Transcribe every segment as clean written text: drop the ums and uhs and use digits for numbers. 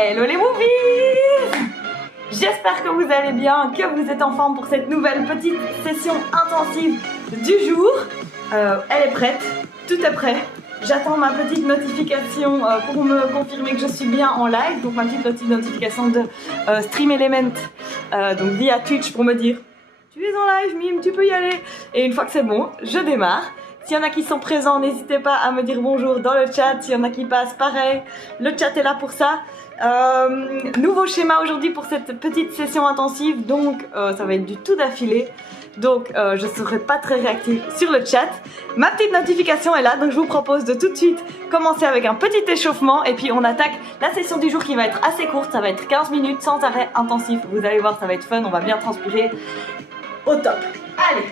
Hello les movies! J'espère que vous allez bien, que vous êtes en forme pour cette nouvelle petite session intensive du jour. Elle est prête, tout est prêt. J'attends ma petite notification pour me confirmer que je suis bien en live. Donc ma petite notification de Stream Element, donc via Twitch pour me dire tu es en live Mime, tu peux y aller. Et une fois que c'est bon, je démarre. S'il y en a qui sont présents, n'hésitez pas à me dire bonjour dans le chat. S'il y en a qui passent, pareil, le chat est là pour ça. Nouveau schéma aujourd'hui pour cette petite session intensive, donc ça va être du tout d'affilée. Donc je ne serai pas très réactive sur le chat. Ma petite notification est là, donc je vous propose de tout de suite commencer avec un petit échauffement. Et puis on attaque la session du jour qui va être assez courte, ça va être 15 minutes sans arrêt intensif. Vous allez voir, ça va être fun, on va bien transpirer au top. Allez!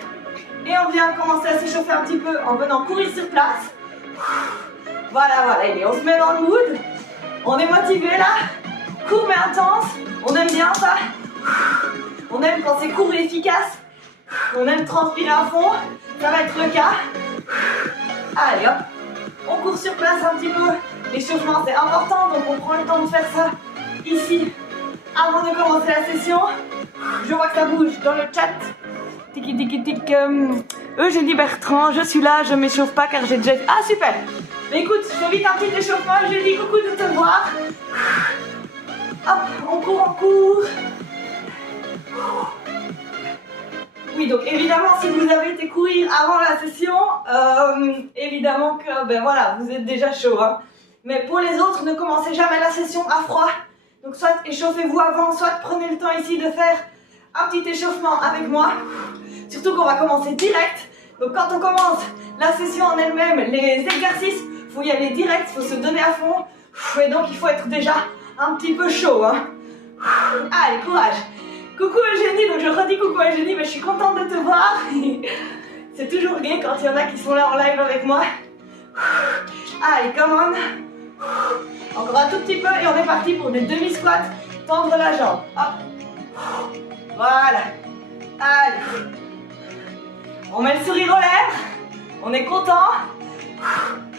Et on vient commencer à s'échauffer un petit peu en venant courir sur place. Voilà, et on se met dans le mood. On est motivé là. Court mais intense. On aime bien ça. On aime quand c'est court et efficace. On aime transpirer à fond. Ça va être le cas. Allez hop. On court sur place un petit peu. L'échauffement c'est important, donc on prend le temps de faire ça ici avant de commencer la session. Je vois que ça bouge dans le chat. Tiki tiki tic. Eugénie Bertrand, je suis là, je m'échauffe pas car j'ai déjà... Ah super. Mais écoute, je fais vite un petit échauffement, Eugénie, coucou de te voir. Hop, on court. Oui, donc évidemment, si vous avez été courir avant la session, évidemment que, ben voilà, vous êtes déjà chaud. Hein. Mais pour les autres, ne commencez jamais la session à froid. Donc soit échauffez-vous avant, soit prenez le temps ici de faire un petit échauffement avec moi. Surtout qu'on va commencer direct. Donc quand on commence la session en elle-même, les exercices, il faut y aller direct, il faut se donner à fond. Et donc il faut être déjà un petit peu chaud. Hein. Allez, courage. Coucou Eugénie, donc je redis coucou Eugénie, mais je suis contente de te voir. C'est toujours gai quand il y en a qui sont là en live avec moi. Allez, come on. Encore un tout petit peu et on est parti pour des demi-squats. Tendre la jambe. Hop. Voilà. Allez. On met le sourire aux lèvres. On est content.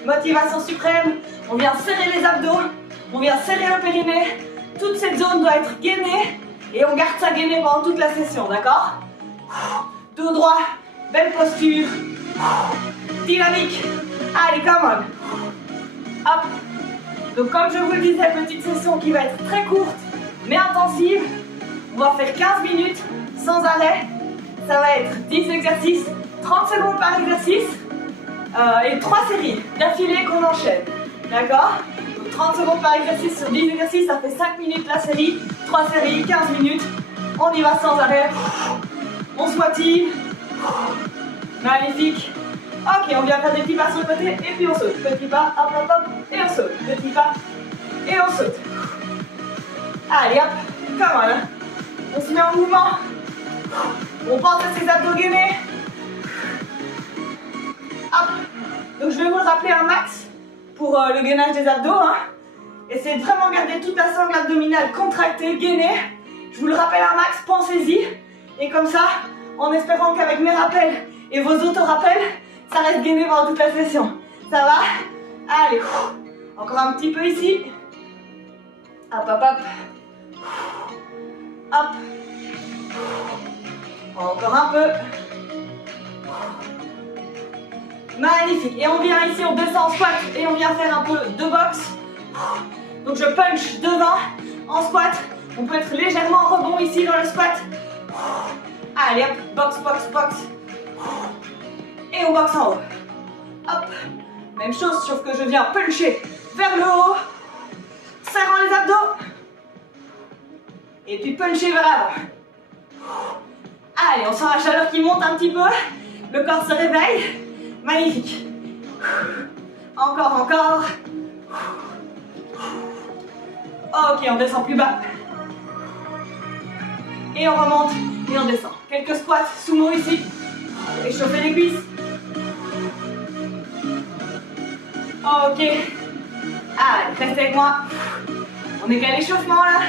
Motivation suprême. On vient serrer les abdos. On vient serrer le périnée. Toute cette zone doit être gainée. Et on garde ça gainé pendant toute la session, d'accord? Dos droit. Belle posture. Dynamique. Allez, come on. Hop. Donc comme je vous le disais, petite session qui va être très courte mais intensive. On va faire 15 minutes sans arrêt. Ça va être 10 exercices, 30 secondes par exercice et 3 séries d'affilée qu'on enchaîne. D'accord? Donc 30 secondes par exercice sur 10 exercices, ça fait 5 minutes la série. 3 séries, 15 minutes. On y va sans arrêt. On se motive. Magnifique. Ok, on vient faire des petits pas sur le côté et puis on saute. Petit pas, hop, hop, hop, et on saute. Petit pas, et on saute. Allez, hop, come on. Hein. On se met en mouvement. On pense à ses abdos gainés. Hop. Donc je vais vous le rappeler un max pour le gainage des abdos. Hein. Essayez de vraiment garder toute la sangle abdominale contractée, gainée. Je vous le rappelle un max, pensez-y. Et comme ça, en espérant qu'avec mes rappels et vos auto-rappels, ça reste gainé pendant toute la session. Ça va? Allez. Encore un petit peu ici. Hop, hop, hop. Hop. Encore un peu. Magnifique. Et on vient ici, on descend en squat et on vient faire un peu de boxe. Donc je punch devant en squat. On peut être légèrement rebond ici dans le squat. Allez hop, boxe, boxe, boxe. Et on boxe en haut. Hop. Même chose, sauf que je viens puncher vers le haut. Serrant les abdos. Et puis puncher vers l'avant. Allez, on sent la chaleur qui monte un petit peu. Le corps se réveille. Magnifique. Encore. Ok, on descend plus bas. Et on remonte et on descend. Quelques squats, sumo ici. Échauffer les cuisses. Ok. Allez, restez avec moi. On est qu'à l'échauffement là.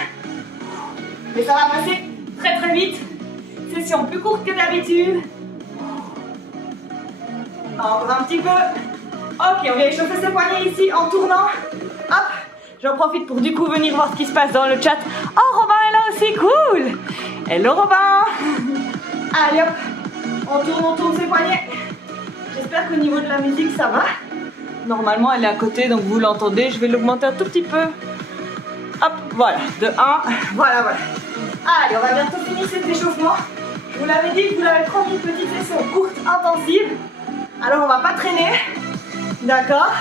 Mais ça va passer très vite. Session plus courte que d'habitude. Encore un petit peu. Ok, on vient échauffer ses poignets ici en tournant. Hop. J'en profite pour du coup venir voir ce qui se passe dans le chat. Oh, Robin est là aussi, cool. Hello Robin. Allez hop, on tourne ses poignets. J'espère qu'au niveau de la musique ça va. Normalement elle est à côté donc vous l'entendez. Je vais l'augmenter un tout petit peu. Hop, voilà, de 1, voilà. Allez, on va bientôt finir cet échauffement. Je vous l'avais dit, vous l'avez promis, une petite session courte, intensive. Alors on va pas traîner, d'accord?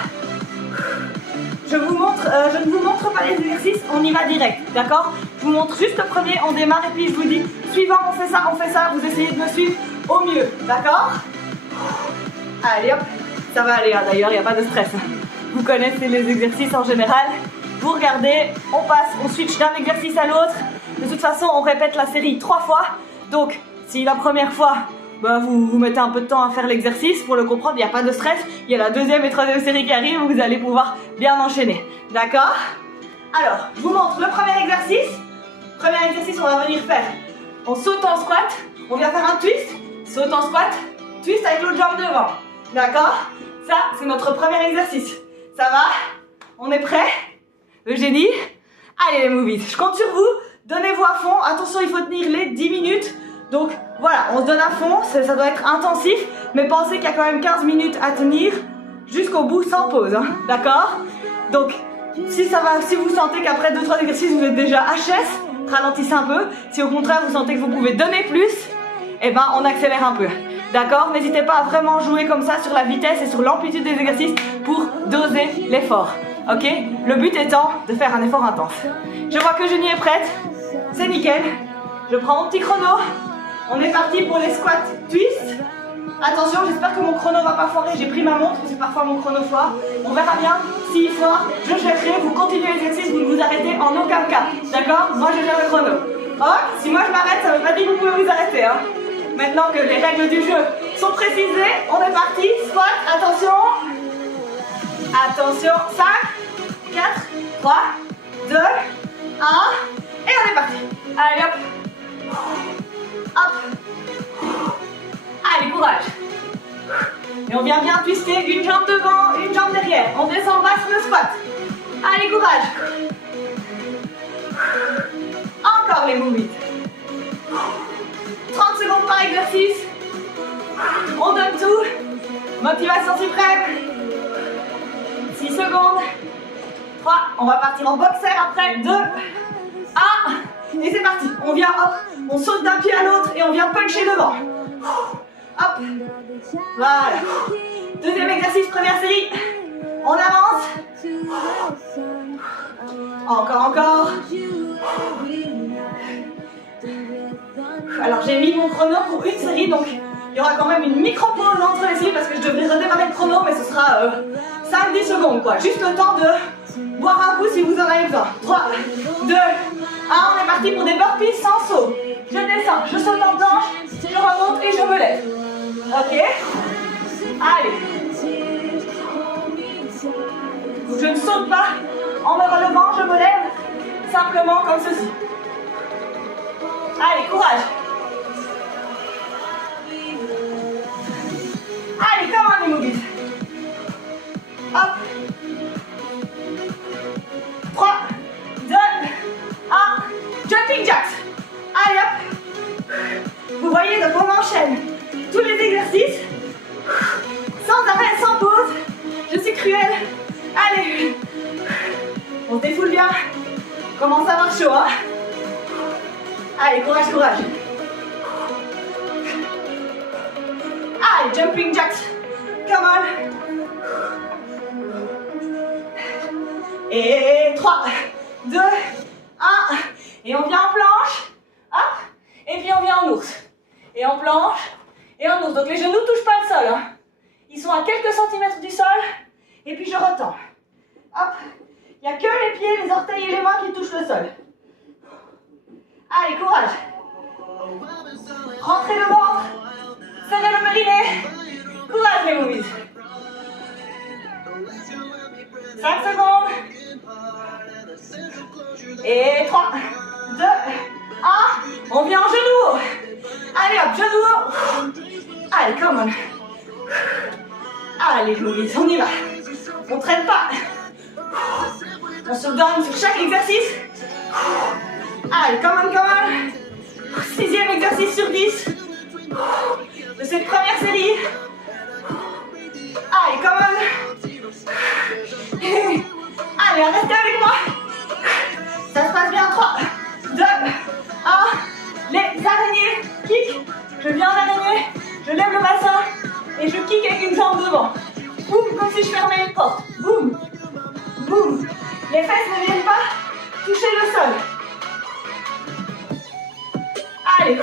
Je ne vous montre pas les exercices, on y va direct, d'accord? Je vous montre juste le premier, on démarre et puis je vous dis, suivant, on fait ça, vous essayez de me suivre au mieux, d'accord? Allez hop, ça va aller, hein, d'ailleurs, il n'y a pas de stress. Vous connaissez les exercices en général, vous regardez, on passe, on switch d'un exercice à l'autre. De toute façon, on répète la série 3 fois, donc si la première fois, bah, vous mettez un peu de temps à faire l'exercice, pour le comprendre, il n'y a pas de stress. Il y a la deuxième et troisième série qui arrivent, vous allez pouvoir bien enchaîner. D'accord? Alors, je vous montre le premier exercice. Premier exercice, on va venir faire. On saute en squat, on vient faire un twist, saute en squat, twist avec l'autre jambe devant. D'accord? Ça, c'est notre premier exercice. Ça va? On est prêt? Eugénie? Allez les movies, je compte sur vous. Donnez-vous à fond. Attention, il faut tenir les 10 minutes. Donc voilà, on se donne à fond, ça doit être intensif, mais pensez qu'il y a quand même 15 minutes à tenir jusqu'au bout sans pause, hein, d'accord? Donc si vous sentez qu'après 2-3 exercices vous êtes déjà HS, ralentissez un peu. Si au contraire vous sentez que vous pouvez donner plus, eh ben on accélère un peu, d'accord? N'hésitez pas à vraiment jouer comme ça sur la vitesse et sur l'amplitude des exercices pour doser l'effort, ok? Le but étant de faire un effort intense. Je vois que Eugénie est prête, c'est nickel. Je prends mon petit chrono. On est parti pour les squats twist. Attention, j'espère que mon chrono va pas foirer. J'ai pris ma montre, parce que parfois mon chrono foire. On verra bien. S'il foire, je chercherai. Vous continuez l'exercice, vous ne vous arrêtez en aucun cas. D'accord? Moi, je gère le chrono. Oh, si moi je m'arrête, ça veut pas dire que vous pouvez vous arrêter. Hein. Maintenant que les règles du jeu sont précisées, on est parti. Squat, attention. Attention. 5, 4, 3, 2, 1. Et on est parti. Allez hop. Hop. Allez, courage. Et on vient bien twister, une jambe devant, une jambe derrière. On descend bas sur le squat. Allez, courage. Encore les moves. 30 secondes par exercice. On donne tout. Motivation suprême. 6 secondes. 3. On va partir en boxer après. 2. 1. Et c'est parti. On vient, hop. On saute d'un pied à l'autre et on vient puncher devant. Hop. Voilà. Deuxième exercice, première série. On avance. Encore. Alors j'ai mis mon chrono pour une série, donc il y aura quand même une micro-pause entre les séries parce que je devrais redémarrer le chrono, mais ce sera 5-10 secondes quoi. Juste le temps de boire un coup si vous en avez besoin. 3, 2, 1, on est parti pour des burpees sans saut. Je descends, je saute en planche, je remonte et je me lève. Ok? Allez. Je ne saute pas en me relevant, je me lève simplement comme ceci. Allez, courage. Allez, come on les movies. Hop. 3, 2, 1. Jumping jacks. Allez hop. Vous voyez, donc on enchaîne tous les exercices sans arrêt, sans pause. Je suis cruelle. Allez. On se défoule bien. Commence à avoir chaud, hein. Allez, courage. Allez, jumping jacks. Come on. Et 3, 2, 1. Et on vient en planche. Hop. Et puis on vient en ours. Et en planche. Et en ours. Donc les genoux ne touchent pas le sol. Hein. Ils sont à quelques centimètres du sol. Et puis je retends. Hop. Il n'y a que les pieds, les orteils et les mains qui touchent le sol. Allez, courage. Rentrez le ventre. Serrez le périnée. Courage les movies. 5 secondes. Et 3, 2, 1. On vient en genou. Allez hop, genou. Allez, come on. Allez, movies, on y va. On traîne pas. On se donne sur chaque exercice. Allez, come on. 6e exercice sur 10 de cette première série. Allez, come on. Allez, restez avec moi. Ça se passe bien. 3, 2, 1. Les araignées. Kick. Je viens en araignée. Je lève le bassin. Et je kick avec une jambe devant. Boum, comme si je fermais une porte. Boum. Boum. Les fesses ne viennent pas toucher le sol. Allez.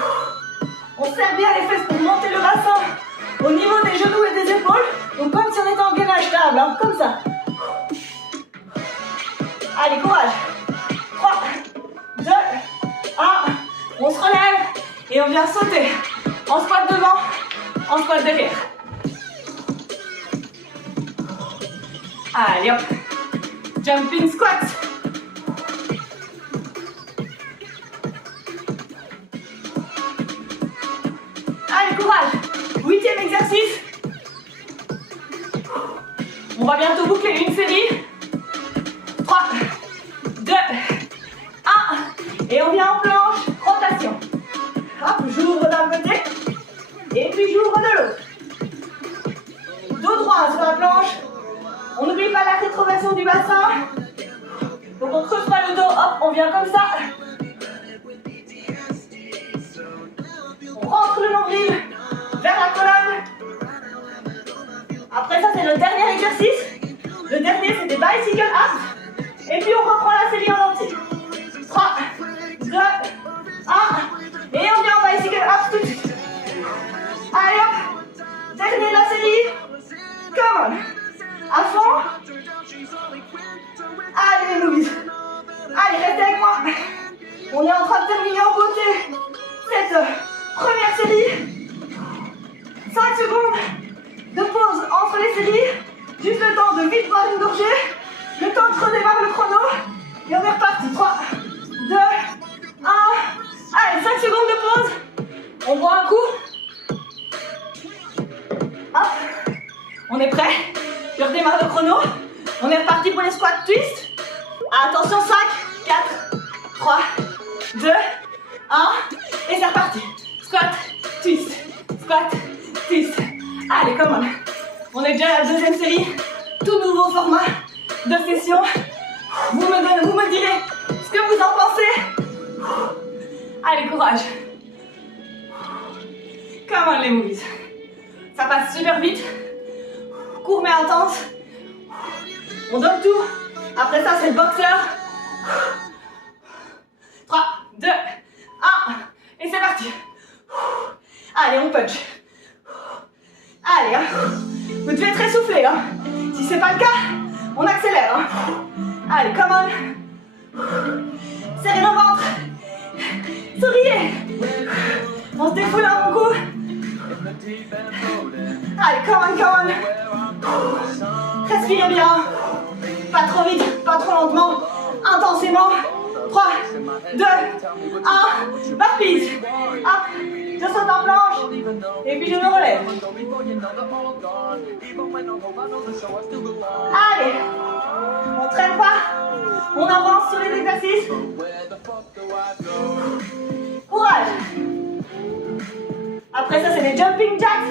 On serre bien les fesses pour monter le bassin au niveau des genoux et des épaules. Donc comme si on était en gainage table, hein, comme ça. Allez, courage. 3, 2, 1. On se relève et on vient sauter. En squat devant, en squat derrière. Allez hop. Jumping squat. Allez, courage. 8e exercice. On va bientôt boucler une série. 3, 2, 1. Et on vient en planche. Rotation. Hop, j'ouvre d'un côté. Et puis j'ouvre de l'autre. Dos droit sur la planche. On n'oublie pas la rétroversion du bassin. Donc on ne creuse pas le dos. Hop, on vient comme ça. On rentre le nombril vers la colonne. Après ça, c'est le dernier exercice. Le dernier, c'est des bicycle ups. Et puis on reprend la série en entier. 3, 2, 1. Et on vient en bicycle ups tout de suite. Allez hop. Dernier de la série. Come on. À fond. Allez les movies. Allez, restez avec moi. On est en train de terminer en beauté cette première série. 5 secondes de pause entre les séries. Juste le temps de vite boire une gorgée. Le temps de redémarrer le chrono. Et on est reparti. 3, 2, 1. Allez, 5 secondes de pause. On boit un coup. Hop. On est prêt. Je redémarre le chrono. On est reparti pour les squats twist. Attention, 5, 4, 3, 2, 1. Et c'est reparti. Squat, twist, squat, twist. Allez, come on. On est déjà à la deuxième série. Tout nouveau format de session. Vous me direz ce que vous en pensez. Allez, courage. Come on les movies. Ça passe super vite. Court mais intense. On donne tout. Après ça, c'est le boxeur. 3, 2, 1. Et c'est parti. Allez, on punch. Allez, hein. Vous devez être essoufflé. Hein. Si c'est pas le cas, on accélère. Hein. Allez, come on. Serrez le ventre. Souriez. On se défoule un bon coup. Allez, come on. Respirez bien. Pas trop vite, pas trop lentement. Intensément. 3, 2, 1. Burpees. Hop. Je saute en planche. Et puis je me relève. Allez. On traîne pas. On avance sur les exercices. Courage. Après ça, c'est les jumping jacks.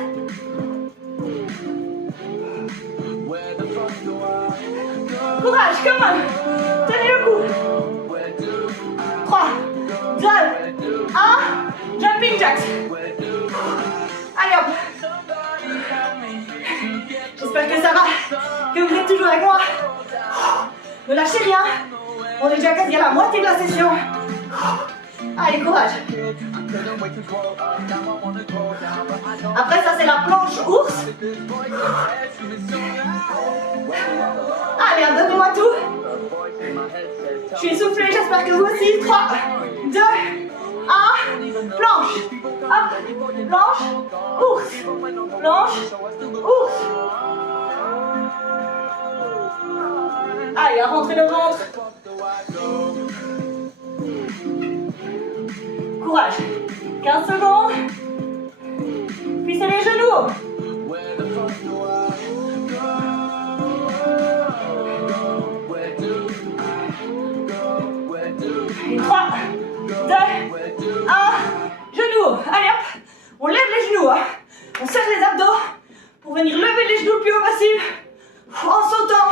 Courage, come on. Tenez le coup. 3, 2, 1. Jumping jacks. Allez hop. J'espère que ça va, que vous êtes toujours avec moi. Ne lâchez rien. On est déjà quasi à la moitié de la session. Allez, courage. Après ça, c'est la planche ours. Allez, donnez-moi tout. Je suis essoufflée, j'espère que vous aussi. 3, 2, 1. Planche. Hop. Planche. Ours. Planche. Ours. Allez, à rentrer le ventre. Courage. 15 secondes. Puis c'est les genoux. Et 3, 2, 1, genoux. Allez hop, on lève les genoux. Hein. On serre les abdos pour venir lever les genoux le plus haut possible. En sautant.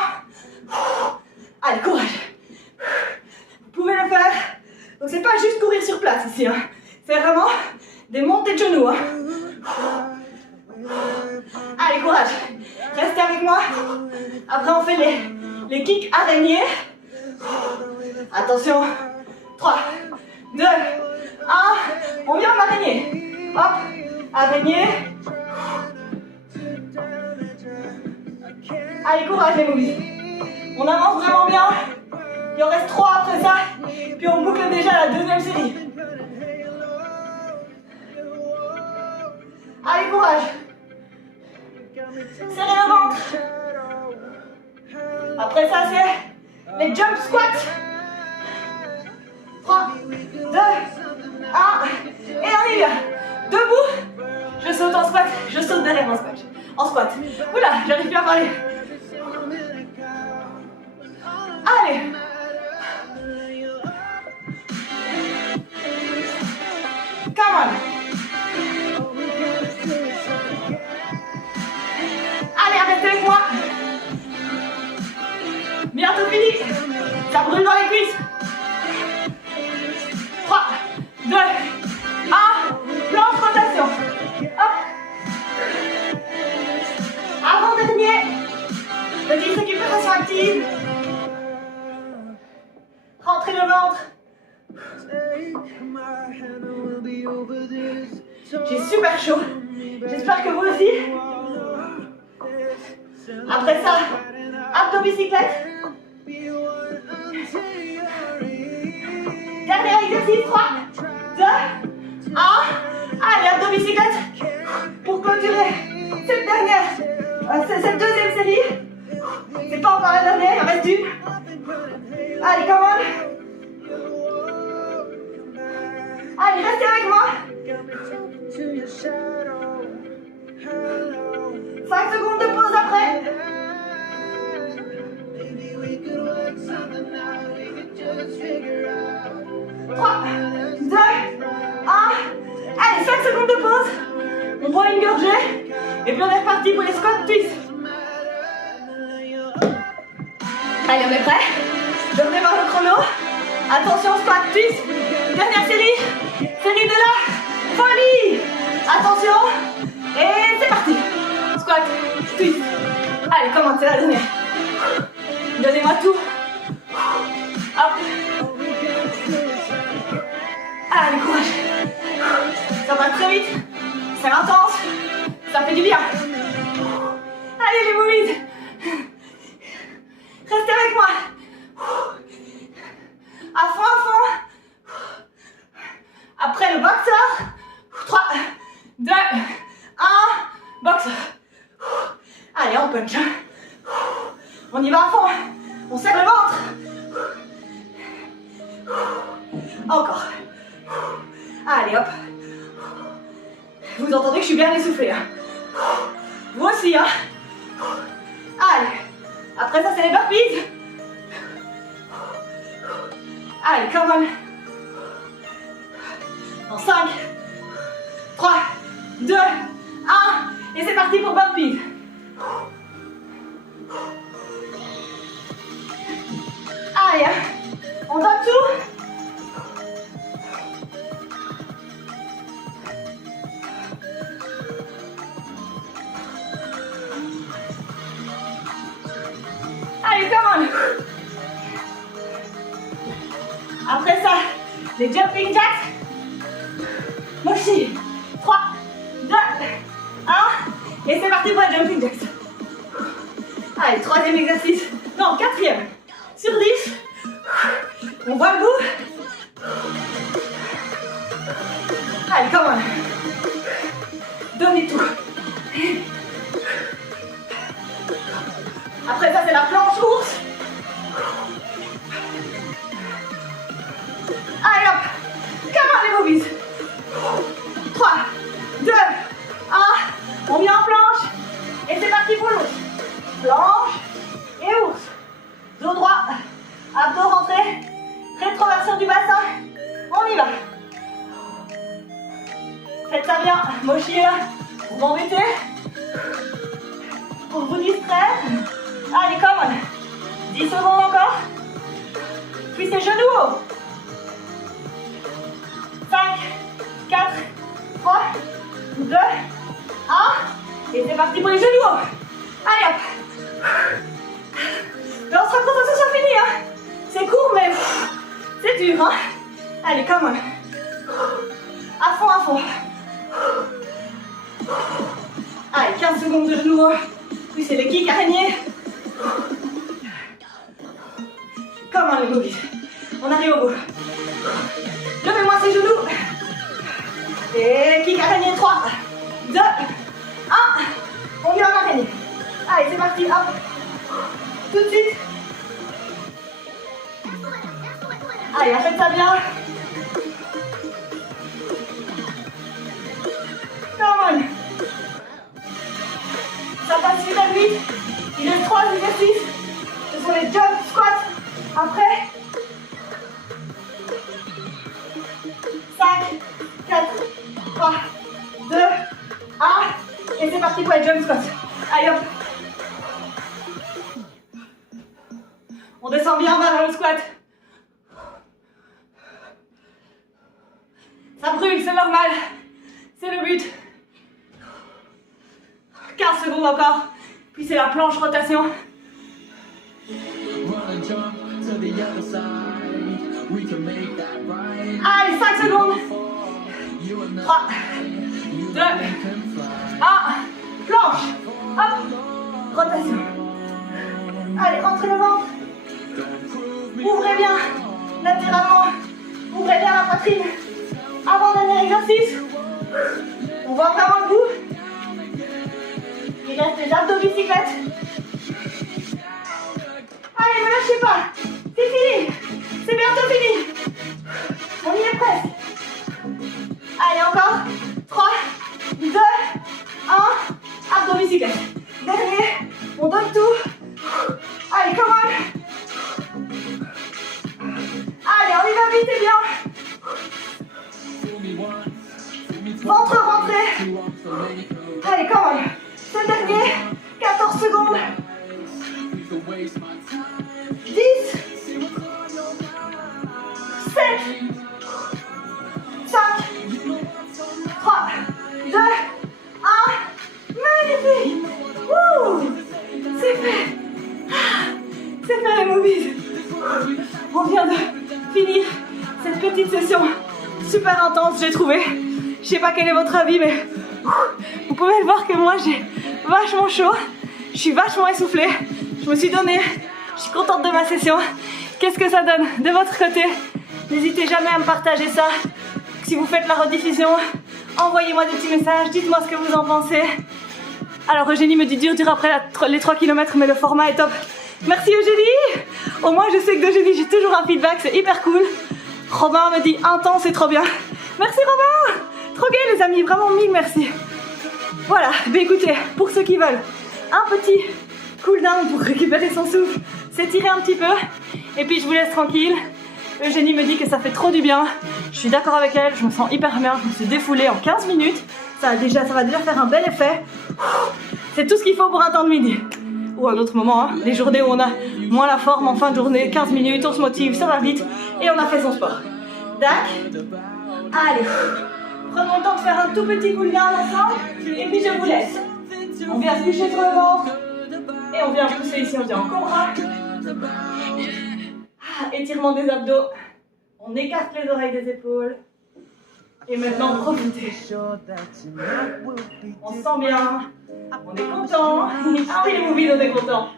Allez, courage. Vous pouvez le faire. Donc c'est pas juste courir sur place ici. Hein. C'est vraiment des montées de genoux. Hein. Allez, courage. Restez avec moi. Après, on fait les kicks araignées. Attention. 3, 2, 1. On vient en araignée. Hop. Araignée. Allez, courage les movies. On avance vraiment bien. Il en reste 3 après ça. Puis on boucle déjà la deuxième série. Allez, courage. Serrez le ventre. Après ça, c'est les jump squats. 3, 2, 1. Et on y va. Debout. Je saute en squat. Je saute derrière en squat. En squat. Oula, j'arrive plus à parler. Allez. Come on. Allez, restez avec moi. Bientôt fini. Ça brûle dans les cuisses. 3, 2, 1. Planche rotation. Hop. Avant-dernier. Petite récupération active. Rentrez le ventre. J'ai super chaud. J'espère que vous aussi. Après ça, abdos bicyclette. Dernier exercice, 3, 2, 1. Allez, abdos bicyclette. Pour clôturer cette cette deuxième série. C'est pas encore la dernière, il en reste une. Allez, come on. Allez, restez avec moi. 5 secondes de pause après. 3, 2, 1. Allez, 5 secondes de pause. On prend une gorgée. Et puis on est reparti pour les squats twists. Allez, on est prêt? Je redémarre le chrono. Attention, squat twist. Dernière série. Série de la folie. Attention. Et c'est parti. Squat twist. Allez, commencez la dernière. Donnez-moi tout. Hop. Allez, courage. Ça va très vite. C'est intense. Ça fait du bien. Allez, les movies. Restez avec moi. À fond, à fond. Après le boxer. 3, 2, 1. Boxer. Allez, on punch. On y va à fond. On serre le ventre. Encore. Allez, hop. Vous entendez que je suis bien essoufflée. Hein. Vous aussi, hein. Allez. Après ça, c'est les burpees. Allez, come on. Dans 5, 3, 2, 1. Et c'est parti pour burpees. Allez, hein. On donne tout. Allez, come on. Après ça, les jumping jacks. Mochi. 3, 2, 1. Et c'est parti pour les jumping jacks. Allez, troisième exercice. Non, quatrième. Sur 10. On voit le bout. Allez, come on. Donnez tout. Après ça, c'est la planche ours. Allez, hop. Come on, les movies. 3, 2, 1. On vient en planche. Et c'est parti pour l'ours. Planche et ours. Dos droit. Abdos rentrés. Rétroversion du bassin. ça bien. Moi je suis là pour m'embêter, pour vous distraire. Allez, come on. 10 secondes encore. Puis c'est genoux hauts. 5, 4, 3, 2, 1. Et c'est parti pour les genoux hauts. Allez hop. Mais on se retrouve quand ce soit fini. Hein. C'est court mais c'est dur. Hein. Allez, come on. À fond, à fond. Allez, 15 secondes de genoux hauts. Puis c'est le kick araignée. Come on les movies. On arrive au bout. Levez-moi ces genoux. Et kick araignée. 3, 2, 1. On vient en araignée. Allez, c'est parti. Hop. Tout de suite. Allez, faites ça bien. Come on. Ça passe vite à vite. Il reste 3 exercices. Ce sont les jump squats. Après, 5, 4, 3, 2, 1. Et c'est parti pour les jump squats. Allez hop. On descend bien bas dans le squat. Ça brûle, c'est normal. C'est le but. 15 secondes encore. Puis c'est la planche rotation. Allez, 5 secondes. 3, 2, 1. Planche. Hop. Rotation. Allez, rentrez le ventre. Ouvrez bien latéralement. Ouvrez bien la poitrine. Avant-dernier exercice. On voit vraiment le bout. Il reste les abdos bicyclette. Allez, ne lâchez pas. C'est fini. C'est bientôt fini. On y est presque. Allez, encore. 3, 2, 1. Abdos bicyclette. Dernier. On donne tout. Allez, come on. Allez, on y va vite et bien. Ventre rentré. Allez, come on. Ce dernier. 14 secondes. 10. 7. 5. 3. 2. 1. Magnifique. Wouh. C'est fait. C'est fait les movies. On vient de finir cette petite session super intense, j'ai trouvé. Je sais pas quel est votre avis, mais vous pouvez voir que moi j'ai vachement chaud. Je suis vachement essoufflée. Je me suis donnée. Je suis contente de ma session. Qu'est-ce que ça donne de votre côté? N'hésitez jamais à me partager ça. Si vous faites la rediffusion, envoyez-moi des petits messages. Dites-moi ce que vous en pensez. Alors Eugénie me dit dur après les 3 km, mais le format est top. Merci Eugénie. Au moins je sais que d'Eugénie j'ai toujours un feedback, c'est hyper cool. Robin me dit intense, c'est trop bien. Merci Robin. Trop gay les amis, vraiment mille merci. Voilà, bah écoutez, pour ceux qui veulent un petit cool down pour récupérer son souffle, s'étirer un petit peu, et puis je vous laisse tranquille. Eugénie me dit que ça fait trop du bien. Je suis d'accord avec elle, je me sens hyper bien, je me suis défoulée en 15 minutes. Ça va déjà faire un bel effet. C'est tout ce qu'il faut pour un temps de midi. Ou un autre moment, hein. Les journées où on a moins la forme en fin de journée, 15 minutes, on se motive, ça va vite, et on a fait son sport. Dac. Allez. Prenons le temps de faire un tout petit cool down ensemble, et puis je vous laisse. On vient se coucher sur le ventre, et on vient pousser ici, on vient en cobra. Étirement des abdos. On écarte les oreilles des épaules. Et maintenant, profitez. On se sent bien. On est content. Ah oui, les movies, on est content.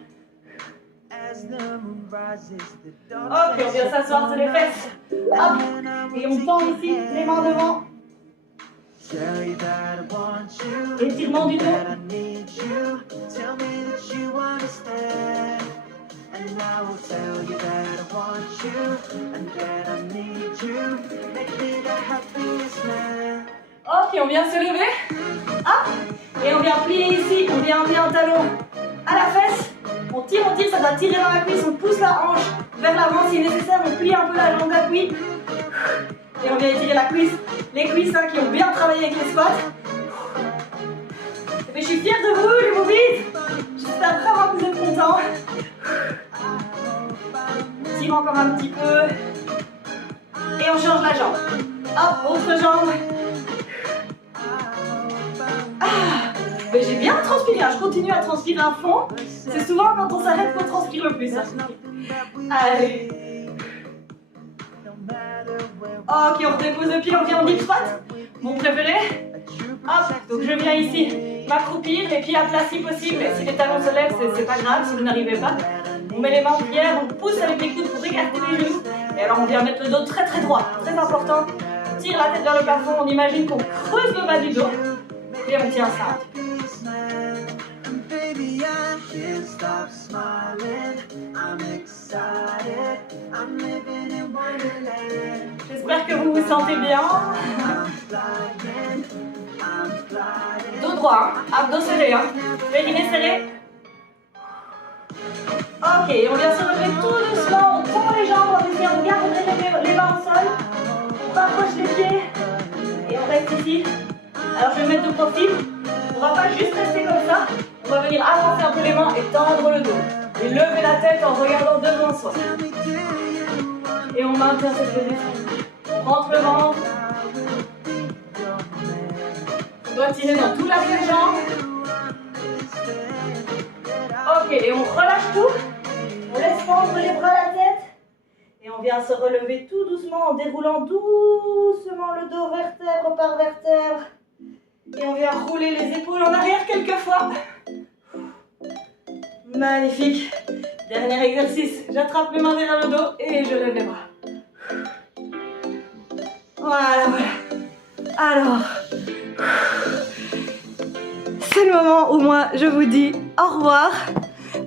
Ok, on vient s'asseoir sur les fesses. Hop. Et on tend ici, les mains devant. Étirement du dos. And I will tell you that I want you, and that I need you, make me the happiest man. Ok, on vient se lever. Hop. Et on vient plier ici, on vient emmener un talon à la fesse. On tire, ça doit tirer dans la cuisse, on pousse la hanche vers l'avant si nécessaire, on plie un peu la jambe d'appui. Et on vient étirer la cuisse, les cuisses hein, qui ont bien travaillé avec les squats. Mais je suis fière de vous les movies. J'espère vraiment que vous êtes contents. Tire encore un petit peu. Et on change la jambe. Hop, autre jambe. Mais j'ai bien transpiré, hein. Je continue à transpirer à fond. C'est souvent quand on s'arrête qu'on transpire le plus. Hein. Allez. Ok, on dépose le pied, on vient en deep squat. Mon préféré. Hop, donc je viens ici m'accroupir, les pieds à plat si possible. Et si les talons se lèvent, c'est pas grave si vous n'arrivez pas. On met les mains en prière, on pousse avec les coudes pour écarter les genoux. Et alors on vient mettre le dos très très droit, très important. On tire la tête vers le plafond, on imagine qu'on creuse le bas du dos. Et on tient ça. J'espère que vous vous sentez bien. Dos droit, hein. Abdos serrés, hein. Périnée serré. Ok, on vient se relever tout doucement, on tend les jambes, on garde les mains au sol, on rapproche les pieds et on reste ici. Alors je vais me mettre de profil, on va pas juste rester comme ça, on va venir avancer un peu les mains et tendre le dos. Et lever la tête en regardant devant soi. Et on maintient cette position. On rentre le ventre. On doit tirer dans tout l'arrière des jambes. Ok, et on relâche tout. On laisse fendre les bras, la tête. Et on vient se relever tout doucement en déroulant doucement le dos vertèbre par vertèbre. Et on vient rouler les épaules en arrière quelques fois. Magnifique. Dernier exercice. J'attrape mes mains derrière le dos et je lève les bras. Voilà, voilà. Alors, c'est le moment où moi je vous dis au revoir.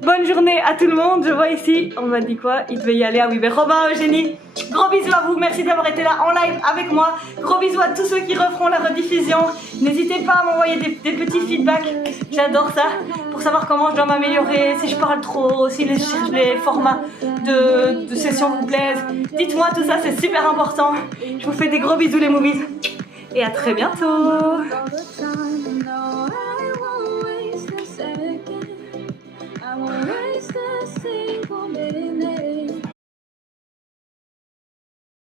Bonne journée à tout le monde. Je vois ici, on m'a dit quoi? Il devait y aller. Ah oui, mais Robin, Eugénie, gros bisous à vous. Merci d'avoir été là en live avec moi. Gros bisous à tous ceux qui referont la rediffusion. N'hésitez pas à m'envoyer des petits feedbacks. J'adore ça. Pour savoir comment je dois m'améliorer, si je parle trop, si les formats de session vous plaisent. Dites-moi tout ça, c'est super important. Je vous fais des gros bisous les movies. Et à très bientôt.